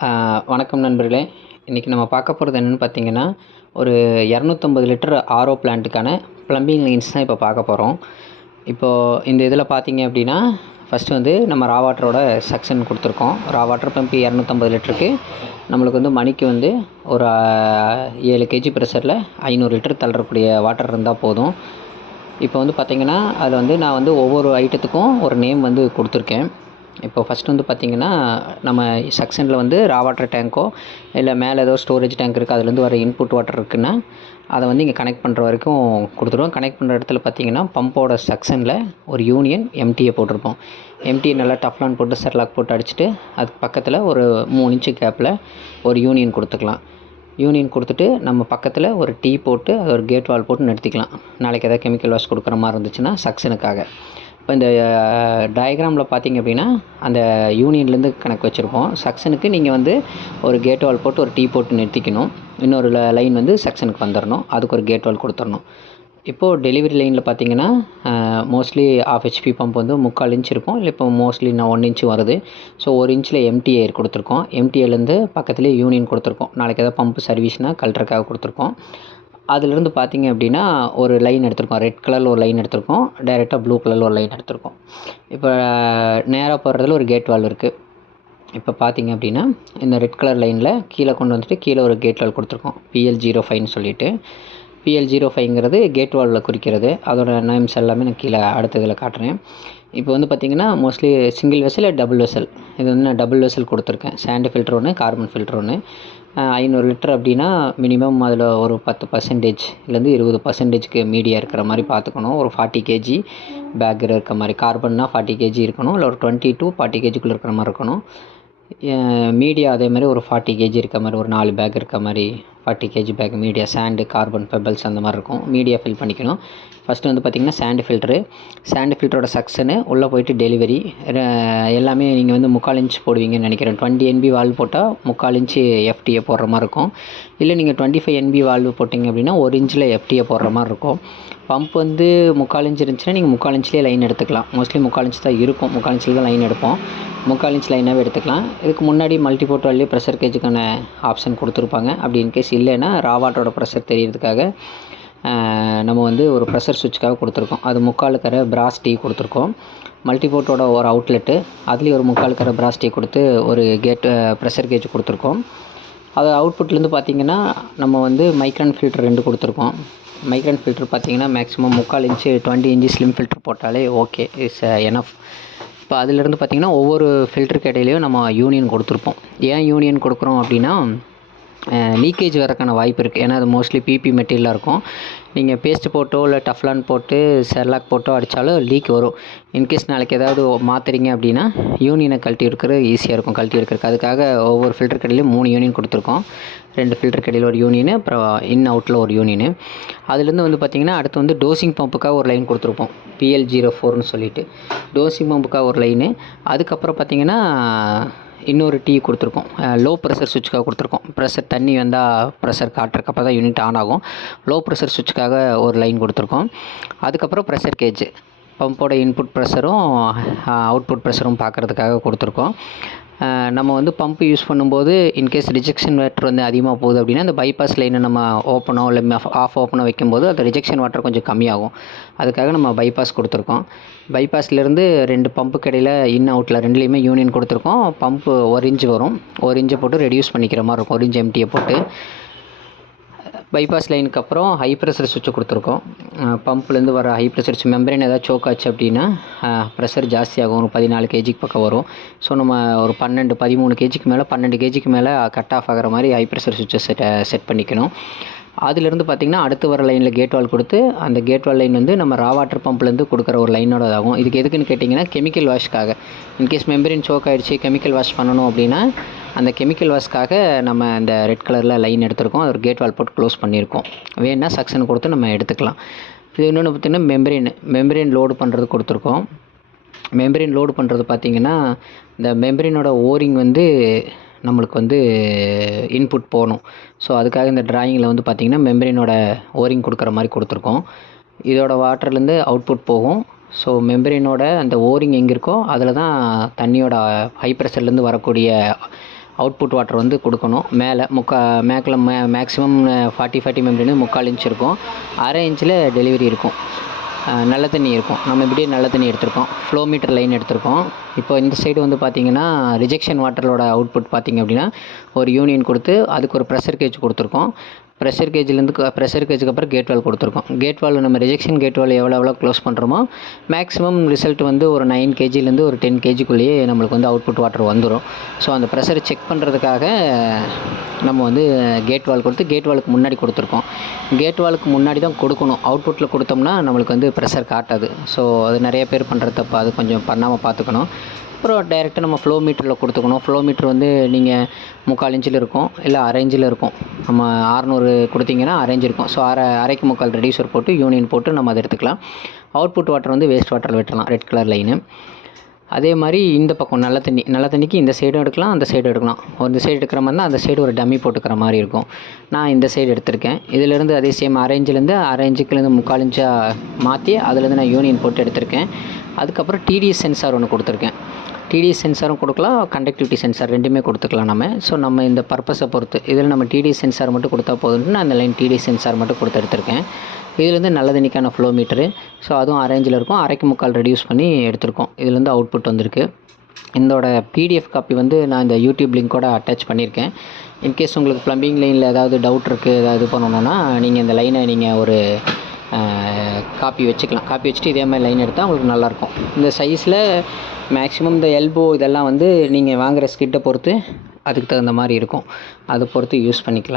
வணக்கம் நண்பர்களே. இன்றைக்கி நம்ம பார்க்க போகிறது என்னென்னு பார்த்தீங்கன்னா, ஒரு 250 லிட்டர் ஆர்ஓ பிளான்ட்டுக்கான ப்ளம்பிங் லைன்ஸ் தான் இப்போ பார்க்க போகிறோம். இப்போது இந்த இதில் பார்த்தீங்க அப்படின்னா, ஃபஸ்ட்டு வந்து நம்ம ரா வாட்டரோட செக்ஷன் கொடுத்துருக்கோம். ரா வாட்டர் பம்ப் 250 லிட்டருக்கு நம்மளுக்கு வந்து மணிக்கு வந்து ஒரு 7 கேஜி ப்ரெஷரில் 500 லிட்டர் தள்ளக்கூடிய வாட்டர் இருந்தால் போதும். இப்போ வந்து பார்த்திங்கன்னா, அதில் வந்து நான் வந்து ஒவ்வொரு ஐட்டத்துக்கும் ஒரு நேம் வந்து கொடுத்துருக்கேன். இப்போ ஃபஸ்ட்டு வந்து பார்த்திங்கன்னா, நம்ம செக்ஷனில் வந்து ரா வாட்டர் டேங்க்கோ இல்லை மேலே ஏதோ ஸ்டோரேஜ் டேங்க் இருக்குது, அதுலேருந்து வர இன்புட் வாட்டர் இருக்குன்னா அதை வந்து இங்கே கனெக்ட் பண்ணுற வரைக்கும் கொடுத்துருவோம். கனெக்ட் பண்ணுற இடத்துல பார்த்திங்கன்னா, பம்போட செக்ஷனில் ஒரு யூனியன் எம்டியை போட்டிருப்போம். எம்டியை நல்லா டஃப்லான் போட்டு செர்லாக் போட்டு அடிச்சுட்டு அதுக்கு பக்கத்தில் ஒரு 3 இன்ச்சு கேப்பில் ஒரு யூனியன் கொடுத்துக்கலாம். யூனியன் கொடுத்துட்டு நம்ம பக்கத்தில் ஒரு டீ போட்டு அது ஒரு கேட் வால் போட்டு நிறுத்திக்கலாம். நாளைக்கு எதாவது கெமிக்கல் வாஷ் கொடுக்குற மாதிரி இருந்துச்சுன்னா செக்ஷனுக்காக. இப்போ இந்த டயக்ராமில் பார்த்திங்க அப்படின்னா, அந்த யூனியன்லேருந்து கணக்கு வச்சுருப்போம். செக்ஷனுக்கு நீங்கள் வந்து ஒரு கேட் வால் போட்டு ஒரு டீ போட்டு நிறுத்திக்கணும். இன்னொரு லைன் வந்து செக்ஷனுக்கு வந்துடணும். அதுக்கு ஒரு கேட் வால் கொடுத்துடணும். இப்போது டெலிவரி லைனில் பார்த்திங்கன்னா, மோஸ்ட்லி ½ HP பம்ப் வந்து 3/4 இன்ச் இருக்கும். இல்லை இப்போ மோஸ்ட்லி 1 இன்ச்சு வருது. ஸோ 1 இன்ச்சில் எம்டி ஏர் கொடுத்துருக்கோம். எம்டிஏலேருந்து பக்கத்துலேயே யூனியன் கொடுத்துருக்கோம். நாளைக்கு எதாவது பம்பு சர்வீஸ்னால் கழட்டுறதுக்காக கொடுத்துருக்கோம். அதிலிருந்து பார்த்திங்க அப்படின்னா, ஒரு லைன் எடுத்திருக்கோம். ரெட் கலரில் ஒரு லைன் எடுத்திருக்கோம். டைரெக்டாக ப்ளூ கலரில் ஒரு லைன் எடுத்திருக்கோம். இப்போ நேராக போடுறதுல ஒரு கேட் வால் இருக்குது. இப்போ பார்த்திங்க அப்படின்னா, இந்த ரெட் கலர் லைனில் கீழே கொண்டு வந்துட்டு கீழே ஒரு கேட் வால் கொடுத்துருக்கோம். PL05ன்னு சொல்லிவிட்டு. PL05ங்கிறது கேட் வாலில் குறிக்கிறது. அதோட நேம்ஸ் எல்லாமே நான் கீழே அடுத்த இதில் காட்டுறேன். இப்போ வந்து பார்த்திங்கன்னா, mostly single vessel double vessel. இது வந்து நான் டபுள் வெசல் கொடுத்துருக்கேன். சாண்டு ஃபில்ட்ரு ஒன்று, கார்பன் ஃபில்ட்ரு ஒன்று. 500 லிட்டர் அப்படின்னா மினிமம் அதில் ஒரு 10%லேருந்து 20%க்கு மீடியா இருக்கிற மாதிரி பார்த்துக்கணும். ஒரு 40 கேஜி பேக் இருக்க மாதிரி. கார்பன்னா 40 கேஜி இருக்கணும். இல்லை ஒரு 20 to 40 கேஜிக்குள்ளே இருக்கிற மாதிரி இருக்கணும். மீடியா அதே மாதிரி ஒரு 40 கேஜி இருக்க மாதிரி, ஒரு 4 பேக் இருக்க மாதிரி 40 K G bag media. Sand, carbon, pebbles அந்த மாதிரி இருக்கும். மீடியா ஃபில் பண்ணிக்கணும். ஃபஸ்ட்டு வந்து பார்த்திங்கன்னா சாண்டு ஃபில்ட்ரு. சாண்டு ஃபில்டரோட செக்ஷனு உள்ளே போய்ட்டு டெலிவரி எல்லாமே நீங்கள் வந்து 3/4 இன்ச் போடுவீங்கன்னு நினைக்கிறேன். 20 NB வால்வு போட்டால் 3/4 இன்ச்சு FTA போடுற மாதிரி இருக்கும். இல்லை நீங்கள் 25 NB வால்வு போட்டிங்க அப்படின்னா 1 இன்ச்சில் FTA போடுற மாதிரி இருக்கும். பம்ப் வந்து 3/4 இன்ச் இருந்துச்சுன்னா நீங்கள் 3/4 இன்ச்லேயே லைன் எடுத்துக்கலாம். மோஸ்ட்லி 3/4 இன்ச் தான் இருக்கும். 3/4 இன்ச்சில் தான் லைன் எடுப்போம். 3/4 இன்ச் லைனாகவே எடுத்துக்கலாம். இதுக்கு முன்னாடி மல்டிபோர்ட் வால்லையே ப்ரெஷர் கேஜுக்கான ஆப்ஷன் கொடுத்துருப்பாங்க. அப்படி இன்கேஸ் இல்லைன்னா ரா வாட்டரோட ப்ரெஷர் தெரியறதுக்காக நம்ம வந்து ஒரு ப்ரெஷர் சுவிட்சுக்காக கொடுத்துருக்கோம். அது 3/4 கரை பிராஸ் டீ கொடுத்துருக்கோம். மல்டிபோர்ட்டோட ஒரு அவுட்லெட்டு, அதுலேயும் ஒரு 3/4 கரை பிராஸ் டீ கொடுத்து ஒரு ப்ரெஷர் கேஜ் கொடுத்துருக்கோம். அது அவுட்புட்லேருந்து பார்த்திங்கன்னா, நம்ம வந்து மைக்ரான் ஃபில்ட்ரு 2 கொடுத்துருக்கோம். மைக்ரான் ஃபில்ட்ரு பார்த்திங்கன்னா maximum 3/4 inch 20 inch slim filter போட்டாலே ஓகே, இட்ஸ் எனஃப். இப்போ அதிலேருந்து பார்த்திங்கன்னா ஒவ்வொரு ஃபில்ட்ருக்கு இடையிலையும் நம்ம யூனியன் கொடுத்துருப்போம். ஏன் யூனியன் கொடுக்குறோம் அப்படின்னா, லீக்கேஜ் வரக்கான வாய்ப்பு இருக்குது. ஏன்னா அது மோஸ்ட்லி PP மெட்டீரியலாக இருக்கும். நீங்கள் பேஸ்ட்டு போட்டோ இல்லை டஃப்லான் போட்டு செர்லாக் போட்டோ அடித்தாலும் லீக் வரும். இன்கேஸ் நாளைக்கு ஏதாவது மாற்றுறீங்க அப்படின்னா யூனியனை கழட்டி எடுக்கிறது ஈஸியாக இருக்கும். கழட்டி எடுக்கிறதுக்கு அதுக்காக ஒவ்வொரு ஃபில்டர் கடையிலையும் 3 யூனியன் கொடுத்துருக்கோம். 2 ஃபில்டர் கடையில் ஒரு யூனியனு, அப்புறம் இன் அவுட்டில் ஒரு யூனியனு. அதுலேருந்து வந்து பார்த்திங்கன்னா அடுத்து வந்து டோசிங் பம்புக்காக ஒரு லைன் கொடுத்துருப்போம். PL04ன்னு சொல்லிவிட்டு டோசிங் பம்புக்காக ஒரு லைனு. அதுக்கப்புறம் பார்த்திங்கன்னா இன்னொரு டீ கொடுத்துருக்கோம். லோ ப்ரெஷர் சுவிட்சுக்காக கொடுத்துருக்கோம். ப்ரெஷர் தண்ணி வந்தால் ப்ரெஷர் காட்டுறக்கு அப்போ தான் யூனிட் ஆன் ஆகும். லோ ப்ரெஷர் சுவிட்சுக்காக ஒரு லைன் கொடுத்துருக்கோம். அதுக்கப்புறம் ப்ரெஷர் கேஜ், பம்போட இன்புட் ப்ரெஷரும் அவுட்புட் ப்ரெஷரும் பார்க்குறதுக்காக கொடுத்துருக்கோம். நம்ம வந்து பம்ப் யூஸ் பண்ணும்போது இன்கேஸ் ரிஜெக்ஷன் வாட்டர் வந்து அதிகமாக போகுது அப்படின்னா அந்த பைபாஸ் லைனை நம்ம ஓப்பனோ இல்லை ஆஃப் ஓப்பனோ வைக்கும்போது அந்த ரிஜெக்ஷன் வாட்டர் கொஞ்சம் கம்மியாகும். அதுக்காக நம்ம பைபாஸ் கொடுத்துருக்கோம். பைபாஸ்லேருந்து 2 பம்புக்கு இடையில் இன் அவுட்டில் 2லேயுமே யூனியன் கொடுத்துருக்கோம். பம்ப்பு 1 இன்ச் வரும். 1 இன்ச்சை போட்டு ரெடியூஸ் பண்ணிக்கிற மாதிரி இருக்கும். 1 இன்ச் எம்டியை போட்டு பைபாஸ் லைனுக்கு அப்புறம் ஹை ப்ரெஷர் சுவிட்சை கொடுத்துருக்கோம். பம்ப்லேருந்து வர ஹை ப்ரெஷர் சுவிட்ச் மெம்பரேன் ஏதாவது சோக் ஆச்சு அப்படின்னா ப்ரெஷர் ஜாஸ்தியாகும். ஒரு 14 கேஜிக்கு பக்கம் வரும். ஸோ நம்ம ஒரு 13 கேஜிக்கு மேலே 12 கேஜிக்கு மேலே கட் ஆஃப் ஆகிற மாதிரி ஹை ப்ரெஷர் சுவிட்சை செட் பண்ணிக்கணும். அதிலிருந்து பார்த்திங்கன்னா அடுத்து வர லைனில் கேட் வால் கொடுத்து அந்த கேட் வால் லைன் வந்து நம்ம ரா வாட்டர் பம்ப்லேருந்து கொடுக்குற ஒரு லைனோட ஆகும். இதுக்கு எதுக்குன்னு கேட்டிங்கன்னா கெமிக்கல் வாஷ்க்காக. இன்கேஸ் மெம்பரின் சோக் ஆகிடுச்சு கெமிக்கல் வாஷ் பண்ணணும் அப்படின்னா அந்த கெமிக்கல் வாஷ்க்காக நம்ம அந்த ரெட் கலரில் லைன் எடுத்திருக்கோம். அது ஒரு கேட் வால் போட்டு க்ளோஸ் பண்ணியிருக்கோம். வேணுன்னா செக்ஷன் கொடுத்து நம்ம எடுத்துக்கலாம். இது இன்னொன்று பார்த்திங்கன்னா மெம்பரின் லோடு பண்ணுறது கொடுத்துருக்கோம். மெம்பரின் லோடு பண்ணுறது பார்த்திங்கன்னா இந்த மெம்பரினோட ஓரிங் வந்து நம்மளுக்கு வந்து இன்புட் போகணும். ஸோ அதுக்காக இந்த ட்ராயிங்கில் வந்து பார்த்திங்கன்னா மெம்பரினோட ஓரிங் கொடுக்குற மாதிரி கொடுத்துருக்கோம். இதோட வாட்டர்லேருந்து அவுட்புட் போகும். ஸோ மெம்பரினோட அந்த ஓரிங் எங்கே இருக்கோ அதில் தான் தண்ணியோட ஹை ப்ரெஷர்லேருந்து வரக்கூடிய அவுட்புட் வாட்டர் வந்து கொடுக்கணும். மேலே மேக்ஸிமம் 40 mm 3/4 இன்ச் இருக்கும். 1/2 இன்ச்சில் டெலிவரி இருக்கும். நல்ல தண்ணி இருக்கும். நம்ம இப்படியே நல்ல தண்ணி எடுத்திருக்கோம். ஃப்ளோ மீட்டர் லைன் எடுத்திருக்கோம். இப்போ இந்த சைடு வந்து பார்த்திங்கன்னா ரிஜெக்ஷன் வாட்டரோட அவுட்புட் பார்த்திங்க அப்படின்னா ஒரு யூனியன் கொடுத்து அதுக்கு ஒரு ப்ரெஷர் கேஜ் கொடுத்துருக்கோம். ப்ரெஷர் கேஜுக்கு அப்புறம் கேட் வால் கொடுத்துருக்கோம். கேட் வால் நம்ம ரிஜெக்ஷன் கேட் வால் எவ்வளோ க்ளோஸ் பண்ணுறோமோ மேக்ஸிமம் ரிசல்ட் வந்து ஒரு 9 kgலேருந்து ஒரு 10 kgக்குள்ளேயே நம்மளுக்கு வந்து அவுட்புட் வாட்டர் வந்துடும். ஸோ அந்த ப்ரெஷரை செக் பண்ணுறதுக்காக நம்ம வந்து கேட் வால் கொடுத்து கேட் வாலுக்கு முன்னாடி கொடுத்துருக்கோம். கேட் வாலுக்கு முன்னாடி தான் கொடுக்கணும். அவுட்புட்டில் கொடுத்தோம்னா நம்மளுக்கு வந்து ப்ரெஷர் காட்டாது. ஸோ அது நிறைய பேர் பண்ணுற தப்பு. அது கொஞ்சம் பண்ணாமல் பார்த்துக்கணும். அப்புறம் டைரெக்டாக நம்ம ஃப்ளோ மீட்டரில் கொடுத்துக்கணும். ஃப்ளோ மீட்ரு வந்து நீங்கள் 3/4 இன்ச்சில் இருக்கும், இல்லை 1/2 இன்ச்சில் இருக்கும். நம்ம 600 கொடுத்தீங்கன்னா 1/2 இன்ச் இருக்கும். ஸோ அரைக்கு 3/4 ரெடியூசர் போட்டு யூனியன் போட்டு நம்ம அதை எடுத்துக்கலாம். அவுட்புட் வாட்டர் வந்து வேஸ்ட் வாட்டரில் விட்டுறலாம், ரெட் கலர் லைனு. அதே மாதிரி இந்த பக்கம் நல்ல தண்ணிக்கு இந்த சைடும் எடுக்கலாம், அந்த சைடும் எடுக்கலாம். இந்த சைடு எடுக்கிற மாதிரி தான் அந்த சைடு ஒரு டம்மி போட்டுக்கிற மாதிரி இருக்கும். நான் இந்த சைடு எடுத்திருக்கேன். இதிலேருந்து அதே சேம் 1/2 இன்ச்சிலேருந்து 1/2 இன்ச்சுக்குலேருந்து 3/4 இன்ச்சாக மாற்றி அதுலேருந்து நான் யூனியன் போட்டு எடுத்திருக்கேன். அதுக்கப்புறம் டிடிஎஸ் சென்சார் ஒன்று கொடுத்துருக்கேன். டிடிஎஸ் சென்சாரும் கொடுக்கலாம், கண்டக்டிவிட்டி சென்சார் ரெண்டுமே கொடுத்துக்கலாம் நம்ம. ஸோ நம்ம இந்த பர்பஸை பொறுத்து இதில் நம்ம டிடிஎஸ் சென்சார் மட்டும் கொடுத்தா போதும்னு நான் அந்த லைன் டிடிஎஸ் சென்சார் மட்டும் கொடுத்து எடுத்திருக்கேன். இதுலேருந்து நல்ல தண்ணிக்கான ஃப்ளோ மீட்டரு. ஸோ அதுவும் 1/2 இன்ச்சில் இருக்கும். 1/4 ரெடியூஸ் பண்ணி எடுத்திருக்கோம். இதுலேருந்து அவுட்புட் வந்திருக்கு. இதோட பிடிஎஃப் காப்பி வந்து நான் இந்த யூடியூப் லிங்க்கோட அட்டாச் பண்ணியிருக்கேன். இன்கேஸ் உங்களுக்கு ப்ளம்பிங் லைனில் ஏதாவது டவுட் இருக்குது, ஏதாவது பண்ணணுன்னா நீங்கள் இந்த லைனை நீங்கள் ஒரு காப்பி வச்சுக்கலாம். காப்பி வச்சுட்டு இதே மாதிரி லைன் எடுத்தால் உங்களுக்கு நல்லாயிருக்கும். இந்த சைஸில் மேக்ஸிமம் இந்த எல்போ இதெல்லாம் வந்து நீங்கள் வாங்குகிற ஸ்கிட்டை பொறுத்து அதுக்கு தகுந்த மாதிரி இருக்கும். அதை பொறுத்து யூஸ் பண்ணிக்கலாம்.